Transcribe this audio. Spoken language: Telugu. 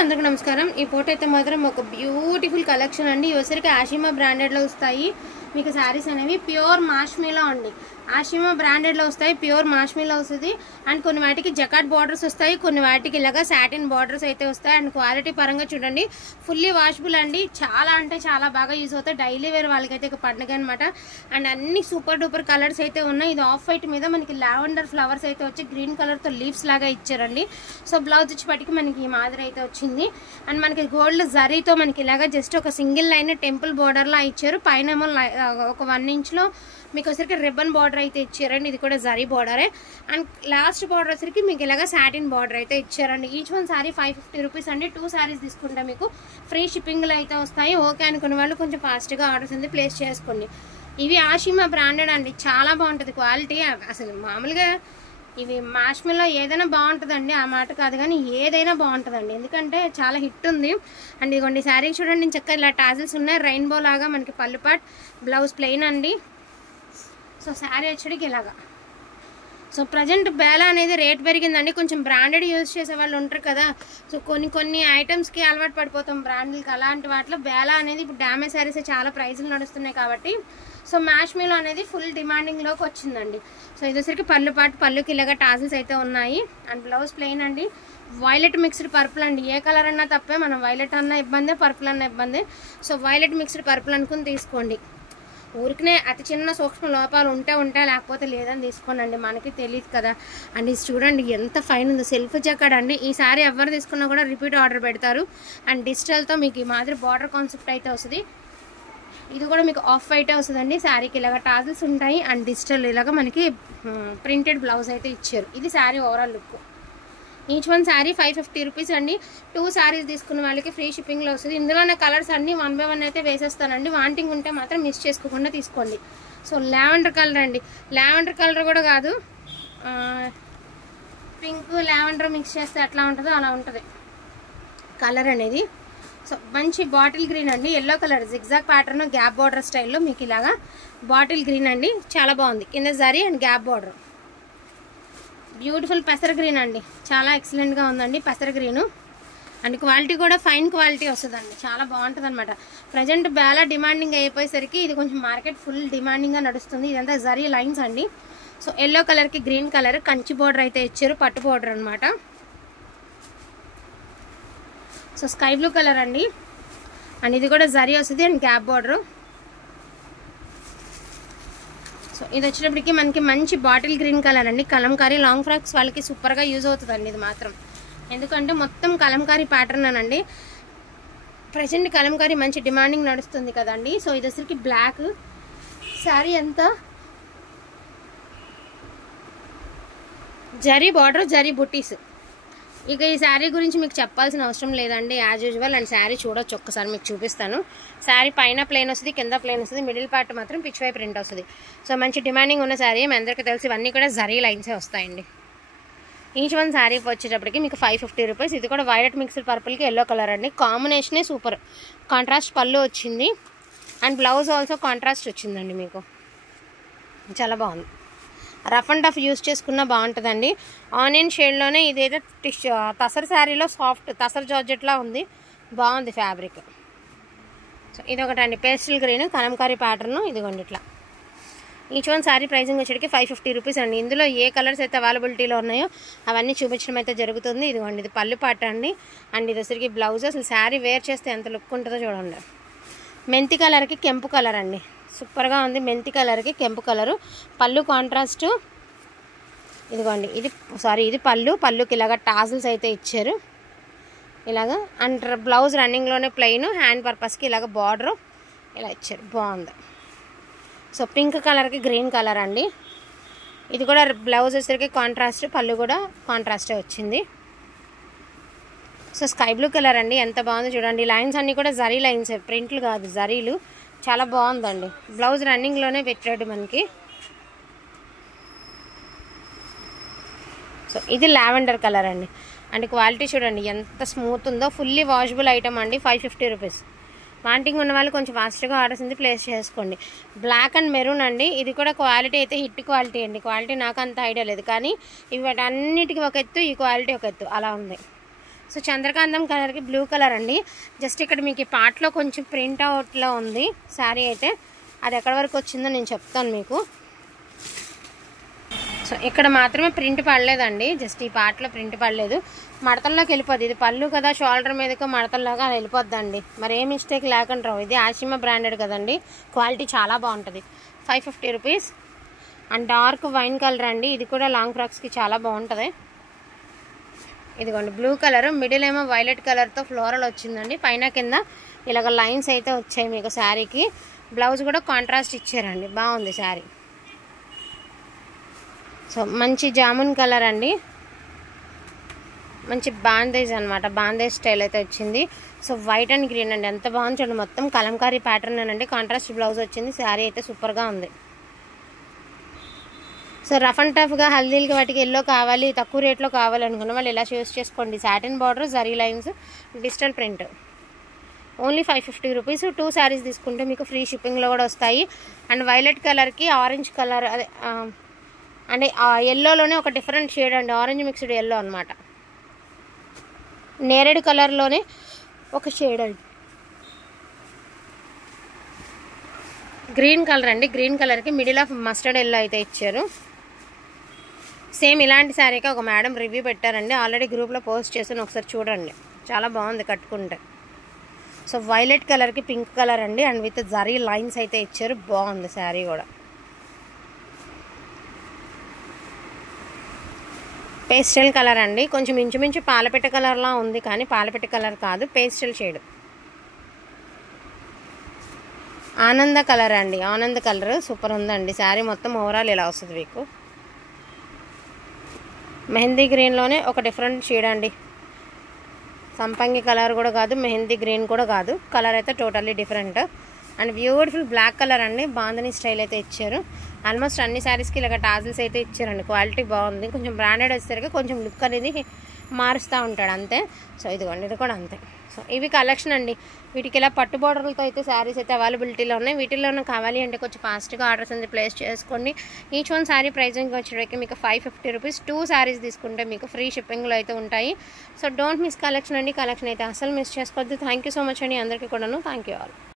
అందరికీ నమస్కారం। ఈ ఫోటో అయితే మాత్రం ఒక బ్యూటిఫుల్ కలెక్షన్ అండి। ఇవసరికి ఆషిమా బ్రాండెడ్ లో వస్తాయి మీకు సారీస్ అనేవి ప్యూర్ మాష్మీలో అండి। ఆషిమా బ్రాండెడ్ లో వస్తాయి, ప్యూర్ మాష్మీలో వస్తుంది అండ్ కొన్ని వాటికి జకాట్ బార్డర్స్ వస్తాయి, కొన్ని వాటికి ఇలాగా సాటిన్ బార్డర్స్ అయితే వస్తాయి అండ్ క్వాలిటీ పరంగా చూడండి ఫుల్లీ వాషబుల్ అండి। చాలా అంటే చాలా బాగా యూజ్ అవుతాయి డైలీ వేర్ వాళ్ళకైతే ఒక పండుగ అనమాట। అండ్ అన్ని సూపర్ డూపర్ కలర్స్ అయితే ఉన్నాయి। ఇది ఆఫ్ వైట్ మీద మనకి లావెండర్ ఫ్లవర్స్ అయితే వచ్చి గ్రీన్ కలర్ తో లీవ్స్ లాగా ఇచ్చారండి। సో బ్లౌజ్ వచ్చేపటికి మనకి ఈ మాదిరి అయితే వచ్చింది అండ్ మనకి గోల్డ్ జరీతో మనకి ఇలాగా జస్ట్ ఒక సింగిల్ లైన్ టెంపుల్ బార్డర్ లా ఇచ్చారు। పైన ఒక 1 ఇంచ్ లో మీకు వచ్చరికి రిబ్బన్ బార్డర్ అయితే ఇచ్చారండి। ఇది కూడా జరీ బార్డరే అండ్ లాస్ట్ బార్డర్ వచ్చరికి మీకు ఇలాగా సాటిన్ బార్డర్ అయితే ఇచ్చారండి। ఈచ్ వన్ సారీ 550 రూపీస్ అండి। 2 సారీస్ తీసుకుంటే మీకు ఫ్రీ షిప్పింగ్లో అయితే వస్తాయి। ఓకే అనుకున్న వాళ్ళు కొంచెం ఫాస్ట్గా ఆర్డర్స్ అనేది ప్లేస్ చేసుకోండి। ఇవి ఆషిమా బ్రాండెడ్ అండి, చాలా బాగుంటుంది క్వాలిటీ। అసలు మామూలుగా ఇవి మాష్మీలో ఏదైనా బాగుంటుందండి, ఆ మాట కాదు కానీ ఏదైనా బాగుంటుందండి, ఎందుకంటే చాలా హిట్ ఉంది। అండ్ ఇదిగోండి శారీ చూడండి చక్కగా ఇలా టాజిల్స్ ఉన్నాయి, రెయిన్బో లాగా మనకి పళ్ళు పాట్, బ్లౌజ్ ప్లెయిన్ అండి। సో శారీ వచ్చేటికి ఇలాగా। సో ప్రజెంట్ బేలా అనేది రేట్ పెరిగిందండి, కొంచెం బ్రాండెడ్ యూజ్ చేసే వాళ్ళు ఉంటారు కదా, సో కొన్ని ఐటమ్స్కి అలవాటు పడిపోతాం బ్రాండ్లకి, అలాంటి వాటిలో బేలా అనేది ఇప్పుడు డ్యామేజ్ శారీస్ చాలా ప్రైజులు నడుస్తున్నాయి కాబట్టి సో మాష్మీలో అనేది ఫుల్ డిమాండింగ్లోకి వచ్చిందండి। సో ఇది వచ్చరికి పళ్ళు పాటు, పళ్ళుకి ఇలాగా టాజిల్స్ అయితే ఉన్నాయి అండ్ బ్లౌజ్ ప్లెయిన్ అండి। వైలెట్ మిక్స్డ్ పర్పుల్ అండి, ఏ కలర్ అన్నా తప్పే, మనం వైలెట్ అన్నా ఇబ్బందే, పర్పుల్ అన్నా ఇబ్బందే। సో వైలెట్ మిక్స్డ్ పర్పుల్ అనుకుని తీసుకోండి, ఊరికనే అతి చిన్న సూక్ష్మ లోపాలు ఉంటే లేకపోతే లేదని తీసుకోనండి, మనకి తెలియదు కదా। అండ్ ఇది చూడండి ఎంత ఫైన్ ఉందో, సెల్ఫ్ జకాడ్ అండి। ఈ సారీ ఎవరు తీసుకున్నా కూడా రిపీట్ ఆర్డర్ పెడతారు అండ్ డిజిటల్తో మీకు ఈ మాదిరి బార్డర్ కాన్సెప్ట్ అయితే వస్తుంది। ఇది కూడా మీకు ఆఫ్ వైటే వస్తుందండి, శారీకి ఇలాగ టాజిల్స్ ఉంటాయి అండ్ డిజిటల్ ఇలాగ మనకి ప్రింటెడ్ బ్లౌజ్ అయితే ఇచ్చారు। ఇది sari overall look. Each one sari 550 rupees అండి। 2 శారీస్ తీసుకున్న వాళ్ళకి ఫ్రీ షిప్పింగ్లో వస్తుంది। ఇందులోనే కలర్స్ అన్నీ 1 by 1 అయితే వేసేస్తానండి, వాంటింగ్ ఉంటే మాత్రం మిస్ చేసుకోకుండా తీసుకోండి। సో లావెండర్ కలర్ అండి, లావెండర్ కలర్ కూడా కాదు, పింక్ లావెండర్ మిక్స్ చేస్తే ఎట్లా ఉంటుందో అలా ఉంటుంది కలర్ అనేది। సో మంచి బాటిల్ గ్రీన్ అండి, yellow colour zigzag pattern gap border స్టైల్లో మీకు ఇలాగా బాటిల్ గ్రీన్ అండి, చాలా బాగుంది, కింద zari and gap border. Beautiful పెసర గ్రీన్ అండి, చాలా ఎక్సలెంట్గా ఉందండి పెసర గ్రీను అండ్ క్వాలిటీ కూడా ఫైన్ క్వాలిటీ వస్తుందండి, చాలా బాగుంటుంది అనమాట। ప్రజెంట్ చాలా డిమాండింగ్ అయిపోయేసరికి ఇది కొంచెం మార్కెట్ ఫుల్ డిమాండింగ్గా నడుస్తుంది। ఇదంతా జరీ లైన్స్ అండి। సో ఎల్లో కలర్కి గ్రీన్ కలర్ కంచి బార్డర్ అయితే ఇచ్చారు, పట్టు బార్డర్ అనమాట। సో స్కై బ్లూ కలర్ అండి అండ్ ఇది కూడా జరీ వస్తుంది అండ్ గ్యాప్ బార్డరు। సో ఇది వచ్చేటప్పటికి మనకి మంచి బాటిల్ గ్రీన్ కలర్ అండి, కలంకారీ లాంగ్ ఫ్రాక్స్ వాళ్ళకి సూపర్గా యూజ్ అవుతుందండి ఇది మాత్రం, ఎందుకంటే మొత్తం కలంకారీ ప్యాటర్న్ అనండి, ప్రజెంట్ కలంకారీ మంచి డిమాండింగ్ నడుస్తుంది కదండి। సో ఇది వచ్చరికి బ్లాక్ శారీ అంతా జరీ బార్డర్, జరీ బుట్టీస్। ఇక ఈ శారీ గురించి మీకు చెప్పాల్సిన అవసరం లేదండి, యాజ్ యూజువల్ అండ్ శారీ చూడొచ్చు, ఒక్కసారి మీకు చూపిస్తాను। శారీ పైన ప్లెయిన్ వస్తుంది, కింద ప్లెయిన్ వస్తుంది, మిడిల్ పార్ట్ మాత్రం పిచ్ వై ప్రింట్ వస్తుంది। సో మంచి డిమాండింగ్ ఉన్న శారీ, మీ అందరికీ తెలిసి ఇవన్నీ కూడా జరీ లైన్సే వస్తాయండి। ఈచ్ వన్ శారీ వచ్చేటప్పటికి మీకు 550 రూపీస్। ఇది కూడా వైలెట్ మిక్స్డ్ పర్పుల్కి ఎల్లో కలర్ అండి, కాంబినేషనే సూపర్, కాంట్రాస్ట్ పళ్ళు వచ్చింది అండ్ బ్లౌజ్ ఆల్సో కాంట్రాస్ట్ వచ్చిందండి, మీకు చాలా బాగుంది। రఫ్ అండ్ టఫ్ యూజ్ చేసుకున్నా బాగుంటుందండి। ఆనియన్ షేడ్లోనే ఇదైతే తసర్ శారీలో సాఫ్ట్ తసర్ జార్జెట్లా ఉంది, బాగుంది ఫ్యాబ్రిక్। సో ఇది ఒకటండి పేస్టల్ గ్రీన్ కలంకారీ ప్యాటర్న్, ఇదిగోండి ఇట్లా। ఈచ్ వన్ శారీ ప్రైజింగ్ వచ్చేటికి 550 రూపీస్ అండి। ఇందులో ఏ కలర్స్ అయితే అవైలబిలిటీలో ఉన్నాయో అవన్నీ చూపించడం అయితే జరుగుతుంది। ఇదిగోండి ఇది పళ్ళు పాట అండి అండ్ ఇది వచ్చరికి బ్లౌజ్, అసలు శారీ వేర్ చేస్తే ఎంత లుక్ ఉంటుందో చూడండి। మెంతి కలర్కి కెంపు కలర్ అండి, సూపర్గా ఉంది, మెంతి కలర్కి కెంపు కలరు, పళ్ళు కాంట్రాస్ట్, ఇదిగోండి ఇది పళ్ళుకి ఇలాగ టాజిల్స్ అయితే ఇచ్చారు ఇలాగా అండ్ బ్లౌజ్ రన్నింగ్లోనే ప్లెయిన్, హ్యాండ్ పర్పస్కి ఇలాగ బార్డరు ఇలా ఇచ్చారు, బాగుంది। సో పింక్ కలర్కి గ్రీన్ కలర్ అండి, ఇది కూడా బ్లౌజ్ వచ్చేసరికి కాంట్రాస్ట్, పళ్ళు కూడా కాంట్రాస్టే వచ్చింది। సో స్కై బ్లూ కలర్ అండి, ఎంత బాగుంది చూడండి, లైన్స్ అన్నీ కూడా జరీ లైన్స్, ప్రింట్లు కాదు జరీలు, చాలా బాగుందండి। బ్లౌజ్ రన్నింగ్లోనే పెట్టాడు మనకి। సో ఇది లావెండర్ కలర్ అండి అండ్ క్వాలిటీ చూడండి ఎంత స్మూత్ ఉందో, ఫుల్లీ వాషబుల్ ఐటమ్ అండి, 550 రూపీస్। వాంటింగ్ ఉన్న వాళ్ళు కొంచెం ఫాస్ట్గా ఆర్డర్స్ ఉంది ప్లేస్ చేసుకోండి। బ్లాక్ అండ్ మెరూన్ అండి, ఇది కూడా క్వాలిటీ అయితే హిట్ క్వాలిటీ అండి, క్వాలిటీ నాకు అంత ఐడియా లేదు కానీ ఇవి అన్నిటికీ ఒక ఎత్తు, ఈ క్వాలిటీ ఒక ఎత్తు అలా ఉంది। సో చంద్రకాంతం కలర్కి బ్లూ కలర్ అండి. జస్ట్ ఇక్కడ మీకు ఈ పార్ట్లో కొంచెం ప్రింట్ అవుట్లో ఉంది శారీ అయితే, అది ఎక్కడి వరకు వచ్చిందో నేను చెప్తాను మీకు. సో ఇక్కడ మాత్రమే ప్రింట్ పడలేదండి, జస్ట్ ఈ పార్ట్లో ప్రింట్ పడలేదు. మడతల్లోకి వెళ్ళిపోద్ది, ఇది పళ్ళు కదా, షోల్డర్ మీదకి మడతల్లోకి అది వెళ్ళిపోద్దండి. మరి ఏ మిస్టేక్ లేకుండా రావు. ఇది ఆషిమా బ్రాండెడ్ కదండి, క్వాలిటీ చాలా బాగుంటుంది. 550 rupees. And dark wine colour అండి, ఇది కూడా లాంగ్ ఫ్రాక్స్కి చాలా బాగుంటుంది. ఇదిగోండి బ్లూ కలర్, మిడిల్ ఏమో వైలెట్ కలర్తో ఫ్లోరల్ వచ్చిందండి. పైన కింద ఇలాగ లైన్స్ అయితే వచ్చాయి మీకు శారీకి. బ్లౌజ్ కూడా కాంట్రాస్ట్ ఇచ్చారండి, బాగుంది శారీ. సో మంచి జామున్ కలర్ అండి, మంచి బాందేజ్ అనమాట, బాందేజ్ స్టైల్ అయితే వచ్చింది. సో వైట్ అండ్ గ్రీన్ అండి, ఎంత బాగుంది చూడండి. మొత్తం కలంకారీ ప్యాటర్న్ అండి, కాంట్రాస్ట్ బ్లౌజ్ వచ్చింది. శారీ అయితే సూపర్గా ఉంది. సో రఫ్ అండ్ టఫ్గా హల్దీలకి వాటికి ఎల్లో కావాలి, తక్కువ రేట్లో కావాలి అనుకున్న వాళ్ళు ఇలా యూస్ చేసుకోండి. Satin border, zari lines, digital print. Only 550 rupees. 2 saris తీసుకుంటే మీకు ఫ్రీ షిప్పింగ్లో కూడా వస్తాయి. అండ్ వైలెట్ కలర్కి ఆరెంజ్ కలర్, అదే అంటే ఎల్లోలోనే ఒక డిఫరెంట్ షేడ్ అండి, ఆరెంజ్ మిక్స్డ్ ఎల్లో అనమాట. నేరేడు కలర్లోనే ఒక షేడ్ అండి, గ్రీన్ కలర్ అండి. గ్రీన్ కలర్కి మిడిల్ ఆఫ్ మస్టర్డ్ ఎల్లో అయితే ఇచ్చారు. సేమ్ ఇలాంటి శారీకి ఒక మేడం రివ్యూ పెట్టారండి, ఆల్రెడీ గ్రూప్లో పోస్ట్ చేసాను, ఒకసారి చూడండి, చాలా బాగుంది కట్టుకుంటే. సో వైలెట్ కలర్కి పింక్ కలర్ అండి, అండ్ విత్ జరీ లైన్స్ అయితే ఇచ్చారు, బాగుంది శారీ కూడా. పేస్టల్ కలర్ అండి, కొంచెం ఇంచుమించు పాలపిట్ట కలర్లా ఉంది, కానీ పాలపిట్ట కలర్ కాదు, పేస్టల్ షేడ్. ఆనంద కలర్ అండి, ఆనంద కలర్ సూపర్ ఉందండి. శారీ మొత్తం ఓవరాల్ ఇలా వస్తుంది మీకు. మెహందీ గ్రీన్లోనే ఒక డిఫరెంట్ షేడ్ అండి, సంపంగి కలర్ కూడా కాదు, మెహందీ గ్రీన్ కూడా కాదు, కలర్ అయితే totally different. And beautiful black colour అండి, బాందని స్టైల్ అయితే ఇచ్చారు. ఆల్మోస్ట్ అన్ని శారీస్కి ఇలాగ టాజిల్స్ అయితే ఇచ్చారండి, క్వాలిటీ బాగుంది. కొంచెం బ్రాండెడ్ వచ్చేసరికి కొంచెం లుక్ అనేది మారుస్తూ ఉంటాడు అంతే. సో ఇదిగోండి, ఇది కూడా అంతే. సో ఇవి కలెక్షన్ అండి. వీటికి ఇలా పట్టు బోర్డర్లతో అయితే శారీస్ అయితే అవైలబిలిటీలో ఉన్నాయి. వీటిల్లోనే కావాలి అంటే కొంచెం ఫాస్ట్గా ఆర్డర్స్ అనేది ప్లేస్ చేసుకోండి. ఈచ్ వన్ శారీ ప్రైజింగ్ వచ్చేటికి మీకు 550 రూపీస్. 2 శారీస్ తీసుకుంటే మీకు ఫ్రీ షిప్పింగ్లో అయితే ఉంటాయి. సో డోంట్ మిస్ కలెక్షన్ అండి, కలెక్షన్ అయితే అసలు మిస్ చేసుకోవద్దు. థ్యాంక్ యూ సో మచ్ అండి అందరికీ కూడాను. Thank you all.